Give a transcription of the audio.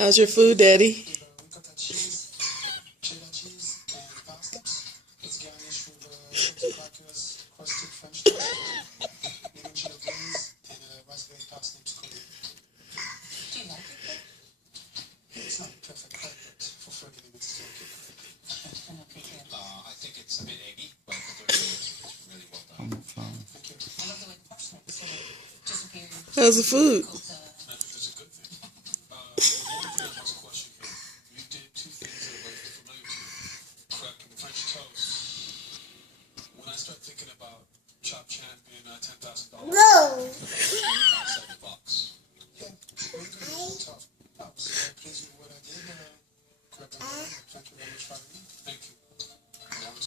How's your food, Daddy? We got that cheese, cheddar cheese, and pasta. It's garnished with chips, crackers, crusted French toast, lemon cheddar glaze, and raspberry parsnips curry. Do you like it though? It's not perfect cut, but for 30 minutes it's okay. Okay, yeah. I think it's a bit eggy, but for 30 minutes it's really well done. Thank you. I love the way the parsnips sort of disappeared. How's the food? I think it's a good thing. One thing I was question here. You did two things that I wasn't familiar with. Cracking French toast. When I start thinking about Chop Champion, $10,000. No. Outside the box. Yeah, really good. Tough. I was very pleased with what I did. Correct. Thank you very much for having me. Thank you.